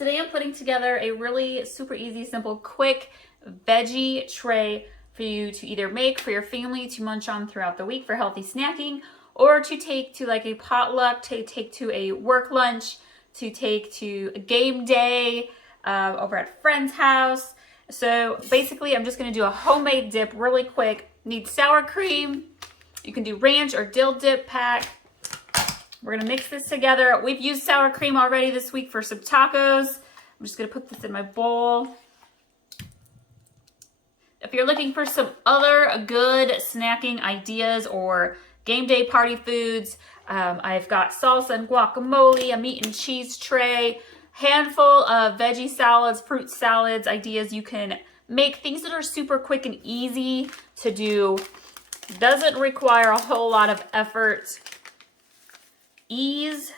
Today I'm putting together a really super easy, simple, quick veggie tray for you to either make for your family to munch on throughout the week for healthy snacking, or to take to like a potluck, to take to a work lunch, to take to a game day over at a friend's house. So basically I'm just gonna do a homemade dip really quick. Need sour cream. You can do ranch or dill dip pack. We're gonna mix this together. We've used sour cream already this week for some tacos. I'm just gonna put this in my bowl. If you're looking for some other good snacking ideas or game day party foods, I've got salsa and guacamole, a meat and cheese tray, handful of veggie salads, fruit salads, ideas you can make, things that are super quick and easy to do. Doesn't require a whole lot of effort. Ease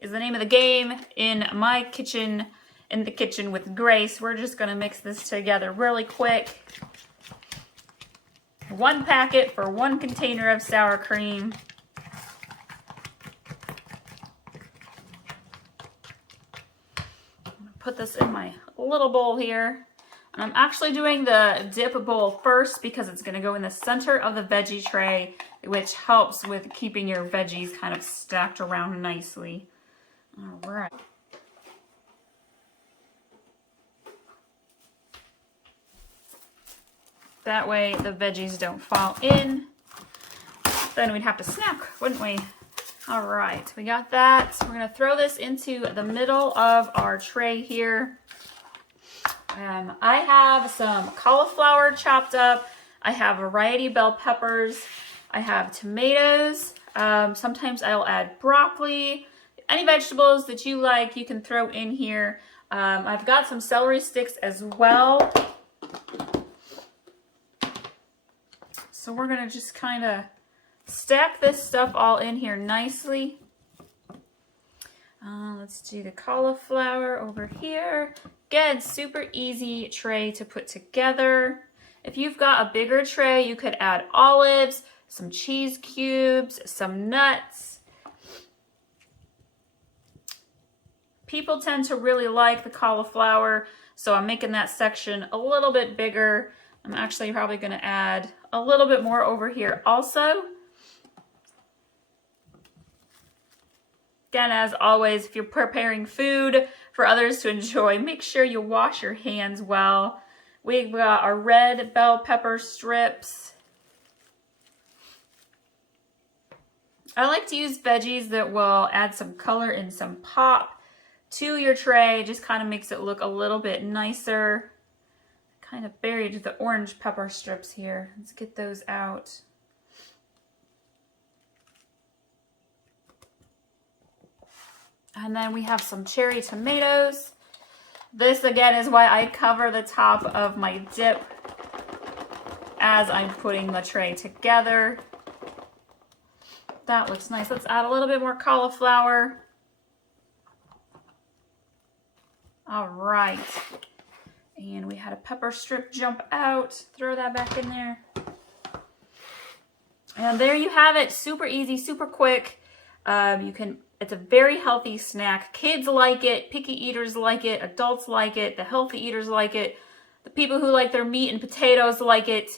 is the name of the game in my kitchen, in the kitchen with Grace. We're just gonna mix this together really quick. One packet for one container of sour cream. Put this in my little bowl here. And I'm actually doing the dip bowl first because it's gonna go in the center of the veggie tray, which helps with keeping your veggies kind of stacked around nicely. All right. That way the veggies don't fall in. Then we'd have to snack, wouldn't we? All right, we got that. We're gonna throw this into the middle of our tray here. I have some cauliflower chopped up. I have variety bell peppers. I have tomatoes. Sometimes I'll add broccoli. Any vegetables that you like, you can throw in here. I've got some celery sticks as well. So we're gonna just kind of stack this stuff all in here nicely. Let's do the cauliflower over here. Again, super easy tray to put together. If you've got a bigger tray, you could add olives, some cheese cubes, some nuts. People tend to really like the cauliflower, so I'm making that section a little bit bigger. I'm actually probably gonna add a little bit more over here also. Again, as always, if you're preparing food for others to enjoy, make sure you wash your hands well. We've got our red bell pepper strips. I like to use veggies that will add some color and some pop to your tray. Just kind of makes it look a little bit nicer. Kind of buried the orange pepper strips here. Let's get those out. And then we have some cherry tomatoes. This again is why I cover the top of my dip as I'm putting the tray together. That looks nice. Let's add a little bit more cauliflower. All right. And we had a pepper strip jump out. Throw that back in there. And there you have it. Super easy, super quick. It's a very healthy snack. Kids like it, picky eaters like it, adults like it, the healthy eaters like it, the people who like their meat and potatoes like it,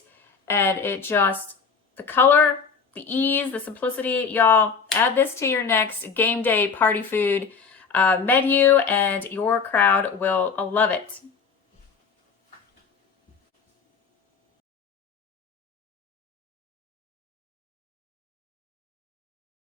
and it just, the color, the ease, the simplicity, y'all, add this to your next game day party food menu and your crowd will love it.